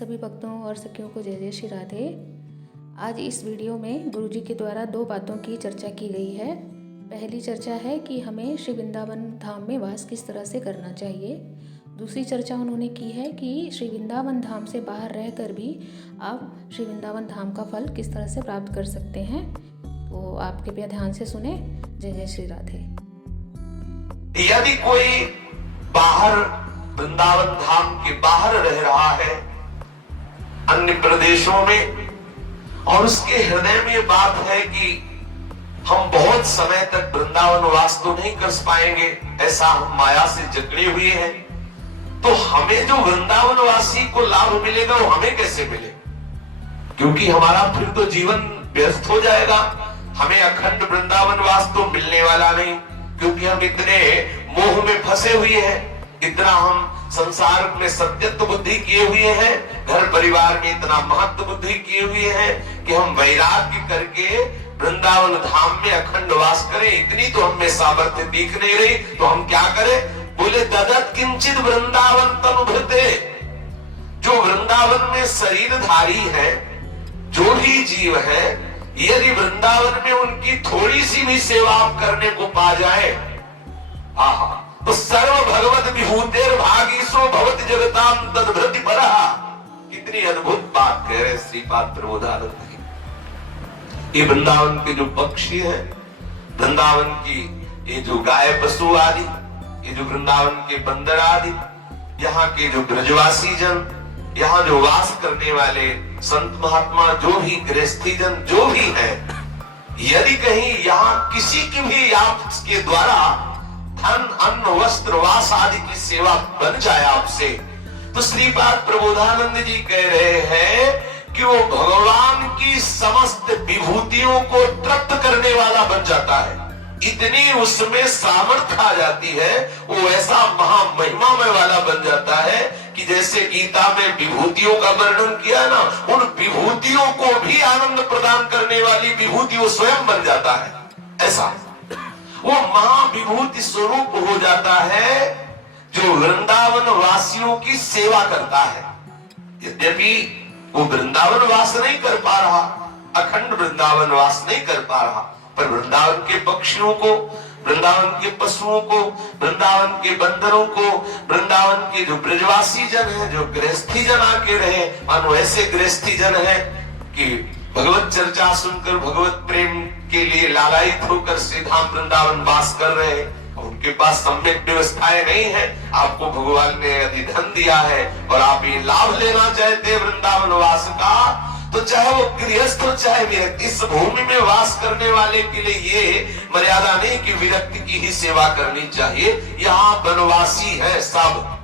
सभी भक्तों और सखियों को जय जय श्री राधे। आज इस वीडियो में गुरुजी के द्वारा दो बातों की चर्चा की गई है। पहली चर्चा है कि हमें श्री वृंदावन धाम में वास किस तरह से करना चाहिए। दूसरी चर्चा उन्होंने की है कि श्री वृंदावन धाम से बाहर रहकर भी आप श्री वृंदावन धाम का फल किस तरह से प्राप्त कर सकते हैं। तो आप कृपया ध्यान से सुने। जय जय श्री राधे। यदि कोई बाहर वृंदावन धाम के बाहर रह रहा है अन्य प्रदेशों में, और उसके हृदय में बात है कि हम बहुत समय तक वृंदावन वास तो नहीं कर पाएंगे, ऐसा हम माया से जकड़े हुए हैं, तो हमें जो वृंदावन वासी को लाभ मिलेगा वो हमें कैसे मिले? क्योंकि हमारा फिर तो जीवन व्यस्त हो जाएगा, हमें अखंड वृंदावन वास तो मिलने वाला नहीं, क्योंकि हम इतने मोह में फंसे हुए हैं, इतना हम संसार में सत्यत्व बुद्धि किए हुए हैं, घर परिवार में इतना महत्व बुद्धि किए हुए हैं कि हम वैराग्य करके वृंदावन धाम में अखंड वास करें, इतनी तो हमें सामर्थ्य दिख नहीं रही। तो हम क्या करें? बोले ददत किंचित वृंदावन तनुभृते। जो वृंदावन में शरीरधारी है, जो भी जीव है, यदि वृंदावन में उनकी थोड़ी सी भी सेवा आप करने को पा जाए, आहा, तो सर्व भगवत विभूतेर भागीसो भवति जगताम तद्भृति परः। कितनी अद्भुत बात कह रहे श्रीपाद प्रबोधानंद जी। ये वृंदावन के जो पक्षी हैं, वृंदावन की ये जो गाय पशु आदि, ये जो वृंदावन के बंदर आदि, यहाँ के जो ब्रजवासी जन, यहाँ जो वास करने वाले संत महात्मा, जो भी गृहस्थी जन जो भी है, यदि कहीं यहाँ किसी की भी आपके द्वारा धन अन्न वस्त्र वास आदि की सेवा बन जाए आपसे, तो श्रीपाद प्रबोधानंद जी कह रहे हैं कि वो भगवान की समस्त विभूतियों को तृप्त करने वाला बन जाता है। इतनी उसमें सामर्थ्य आ जाती है, वो ऐसा महामहिमामय वाला बन जाता है कि जैसे गीता में विभूतियों का वर्णन किया ना, उन विभूतियों को भी आनंद प्रदान करने वाली विभूति वो स्वयं बन जाता है। ऐसा वो महाविभूति स्वरूप हो जाता है जो वृंदावन वासियों की सेवा करता है। यद्यपि वो वृंदावन वास नहीं कर पा रहा, अखंड वृंदावन वास नहीं कर पा रहा, पर वृंदावन के पक्षियों को, वृंदावन के पशुओं को, वृंदावन के बंदरों को, वृंदावन के जो ब्रजवासी जन है, जो गृहस्थी जन आके रहे, मानो ऐसे गृहस्थी जन है कि भगवत चर्चा सुनकर भगवत प्रेम के लिए लालायित होकर श्रीधाम वृंदावन वास कर रहे हैं, और उनके पास सम्यक व्यवस्थाएं नहीं है। आपको भगवान ने यदि धन दिया है और आप ये लाभ लेना चाहते हैं वृंदावन वास का, तो चाहे वो गृहस्थ हो चाहे विरक्त, इस भूमि में वास करने वाले के लिए ये मर्यादा नहीं कि विरक्ति की ही सेवा करनी चाहिए। यहाँ वनवासी है सब,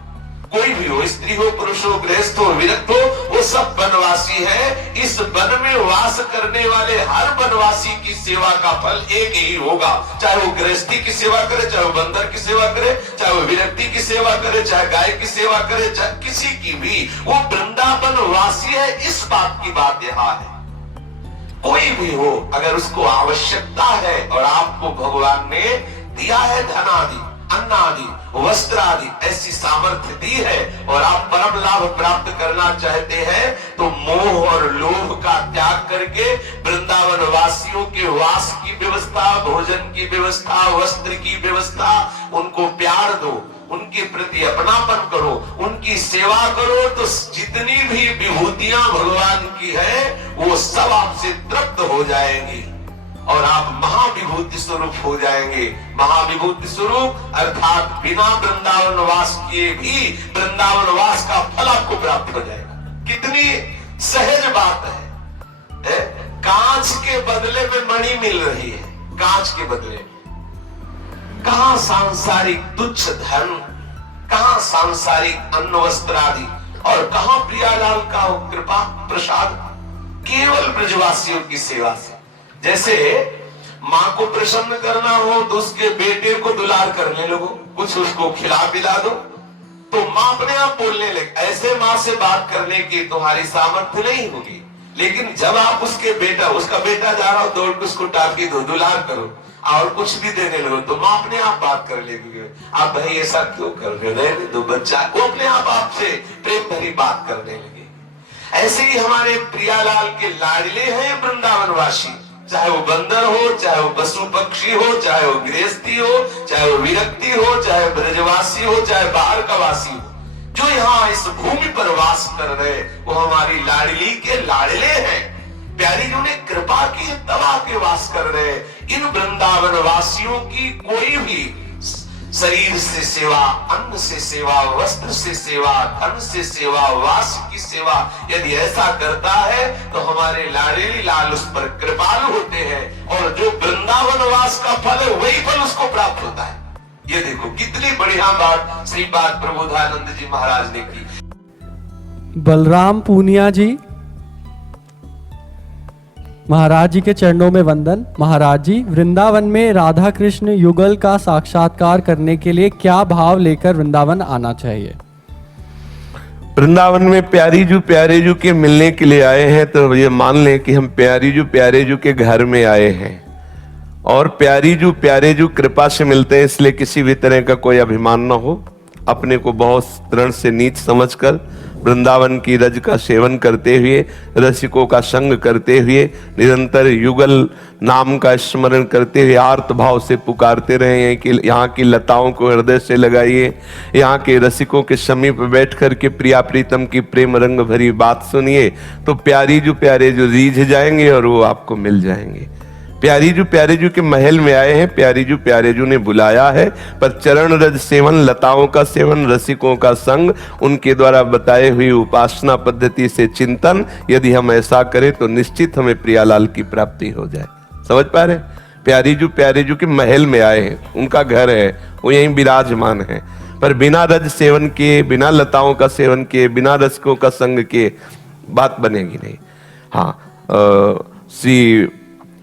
कोई भी हो, स्त्री हो, पुरुष हो, गृहस्थ हो, विरक्त हो, वो सब वनवासी है। इस वन में वास करने वाले हर वनवासी की सेवा का फल एक ही होगा, चाहे वो गृहस्थी की सेवा करे, चाहे वो बंदर की सेवा करे, चाहे वो विरक्ति की सेवा करे, चाहे गाय की सेवा करे, चाहे किसी की भी, वो वृंदावन वासी है। इस बात की बात यहाँ है। कोई भी हो, अगर उसको आवश्यकता है और आपको भगवान ने दिया है धन आदि, अन्न आदि, वस्त्र आदि, ऐसी सामर्थ्य दी है, और आप परम लाभ प्राप्त करना चाहते हैं, तो मोह और लोभ का त्याग करके वृंदावन वासियों के वास की व्यवस्था, भोजन की व्यवस्था, वस्त्र की व्यवस्था, उनको प्यार दो, उनके प्रति अपनापन करो, उनकी सेवा करो, तो जितनी भी विभूतियां भगवान की है वो सब आपसे तृप्त हो जाएंगी और आप महाविभूति स्वरूप हो जाएंगे। महाविभूति स्वरूप अर्थात बिना वृंदावन वास किए भी वृंदावन वास का फल आपको प्राप्त हो जाएगा। कितनी सहज बात है? कांच के बदले में मणि मिल रही है, कांच के बदले में। कहां सांसारिक तुच्छ धन, कहां सांसारिक अन्न वस्त्र आदि, और कहां प्रियालाल का कृपा प्रसाद, केवल ब्रजवासियों की सेवा से। जैसे माँ को प्रसन्न करना हो तो उसके बेटे को दुलार करने लगो, कुछ उसको खिला पिला दो, तो माँ अपने आप बोलने लगे। ऐसे माँ से बात करने की तुम्हारी सामर्थ्य नहीं होगी, लेकिन जब आप उसका बेटा जा रहा हो, दौड़ के उसको टापी दो, दुलार करो और कुछ भी देने लगो, तो माँ अपने आप बात कर लेगी। आप भाई ऐसा क्यों कर रहे हो, दो बच्चा, वो अपने आप आपसे प्रेम भरी बात करने लगे। ऐसे ही हमारे प्रियालाल के लाडले हैं वृंदावनवासी, चाहे वो बंदर हो, चाहे वो पशु पक्षी हो, चाहे वो गृहस्थी हो, चाहे वो विरक्ति हो, चाहे ब्रजवासी हो, चाहे बाहर का वासी हो, जो यहाँ इस भूमि पर वास कर रहे वो हमारी लाडली के लाडले हैं। प्यारी जी ने कृपा की तब आके वास कर रहे। इन वृंदावन वासियों की कोई भी शरीर से सेवा, अन्न से सेवा, वस्त्र से सेवा, धन से सेवा, वास की सेवा यदि ऐसा करता है तो हमारे लाडली लाल उस पर कृपालु होते हैं और जो वृंदावन वास का फल है वही फल उसको प्राप्त होता है। ये देखो कितनी बढ़िया बात श्रीपाद प्रबोधानंद जी महाराज ने की। बलराम पूनिया जी, महाराज जी के चरणों में वंदन। महाराज जी, वृंदावन में राधा कृष्ण युगल का साक्षात्कार करने के लिए क्या भाव लेकर वृंदावन आना चाहिए? वृंदावन में प्यारे जू के मिलने के लिए आए हैं तो ये मान लें कि हम प्यारे जू के घर में आए हैं और प्यारे जू कृपा से मिलते हैं, इसलिए किसी भी तरह का कोई अभिमान न हो। अपने को बहुत तृण से नीच समझकर वृंदावन की रज का सेवन करते हुए, रसिकों का संग करते हुए, निरंतर युगल नाम का स्मरण करते हुए आर्त भाव से पुकारते रहे हैं कि यहाँ की लताओं को हृदय से लगाइए, यहाँ के रसिकों के समीप बैठ कर के प्रिया प्रीतम की प्रेम रंग भरी बात सुनिए, तो प्यारे जो रीझ जाएंगे और वो आपको मिल जाएंगे। प्यारे जू के महल में आए हैं, प्यारे जू ने बुलाया है, पर चरण रज सेवन, लताओं का सेवन, रसिकों का संग, उनके द्वारा बताए हुई उपासना पद्धति से चिंतन यदि हम ऐसा करें तो निश्चित हमें प्रियालाल की प्राप्ति हो जाए। समझ पा रहे? प्यारे जू के महल में आए हैं, उनका घर है, वो यहीं विराजमान है, पर बिना रज सेवन के, बिना लताओं का सेवन के, बिना रसिकों का संग के बात बनेगी नहीं। हाँ, श्री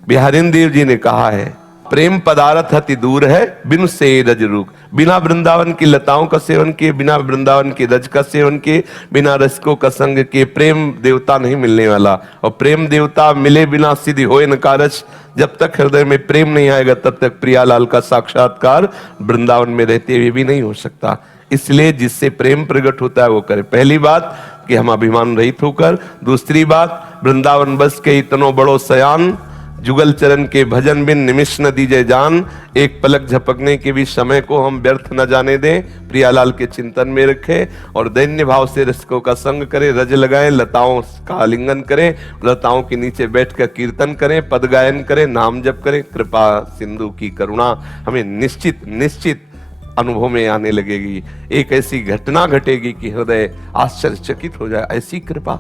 बिहारिन देव जी ने कहा है, प्रेम पदार्थ अति दूर है बिन से रज रूप। बिना वृंदावन की लताओं का सेवन किए, बिना वृंदावन की रज का सेवन किए, बिना रसिकों का संग किए प्रेम देवता नहीं मिलने वाला। और प्रेम देवता मिले बिना सिद्धि होए न कारज। जब तक हृदय में प्रेम नहीं आएगा तब तक प्रियालाल का साक्षात्कार वृंदावन में रहते हुए भी नहीं हो सकता। इसलिए जिससे प्रेम प्रकट होता है वो करे। पहली बात कि हम अभिमान रहित होकर, दूसरी बात वृंदावन बस के इतनो बड़ो सयान, जुगल चरण के भजन बिन निमिष न दीजे जान। एक पलक झपकने के भी समय को हम व्यर्थ न जाने दें, प्रियालाल के चिंतन में रखें और दैन्य भाव से रसिकों का संग करें, रज लगाएं, लताओं का आलिंगन करें, लताओं के नीचे बैठकर कीर्तन करें, पद गायन करें, नाम जप करें। कृपा सिंधु की करुणा हमें निश्चित अनुभव में आने लगेगी। एक ऐसी घटना घटेगी कि हृदय आश्चर्यचकित हो जाए, ऐसी कृपा।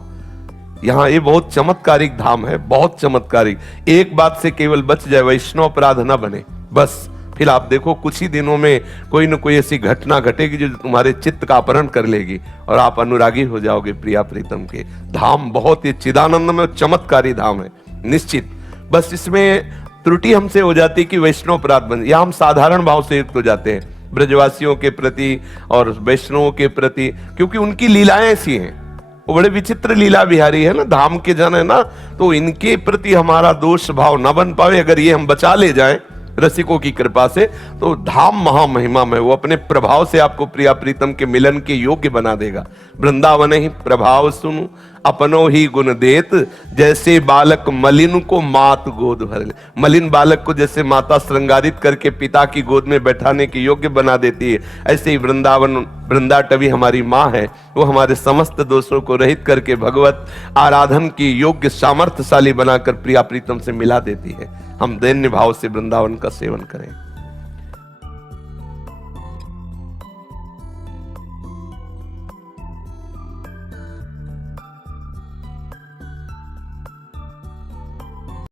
यहाँ ये बहुत चमत्कारिक धाम है, बहुत चमत्कारिक। एक बात से केवल बच जाए, वैष्णव अपराध न बने, बस फिर आप देखो कुछ ही दिनों में कोई न कोई ऐसी घटना घटेगी जो तुम्हारे चित्त का अपहरण कर लेगी और आप अनुरागी हो जाओगे प्रिया प्रीतम के। धाम बहुत ही चिदानंद में चमत्कारी धाम है निश्चित। बस इसमें त्रुटि हमसे हो जाती कि वैष्णव अपराध बन, या हम साधारण भाव से युक्त हो जाते हैं ब्रजवासियों के प्रति और वैष्णवों के प्रति, क्योंकि उनकी लीलाएं ऐसी हैं, वो बड़े विचित्र लीला बिहारी है ना, धाम के जन है ना, तो इनके प्रति हमारा दोष भाव न बन पावे। अगर ये हम बचा ले जाएं रसिकों की कृपा से तो धाम महामहिमा में वो अपने प्रभाव से आपको प्रिया प्रीतम के मिलन के योग्य बना देगा। वृंदावन ही प्रभाव सुनु अपनो ही गुण देत, जैसे बालक मलिन को मात गोद भर ले। मलिन बालक को जैसे माता श्रृंगारित करके पिता की गोद में बैठाने के योग्य बना देती है, ऐसे ही वृंदाटवी हमारी माँ है, वो हमारे समस्त दोषों को रहित करके भगवत आराधन की योग्य सामर्थ्यशाली बनाकर प्रिया प्रीतम से मिला देती है। हम दैन्य भाव से वृंदावन का सेवन करें।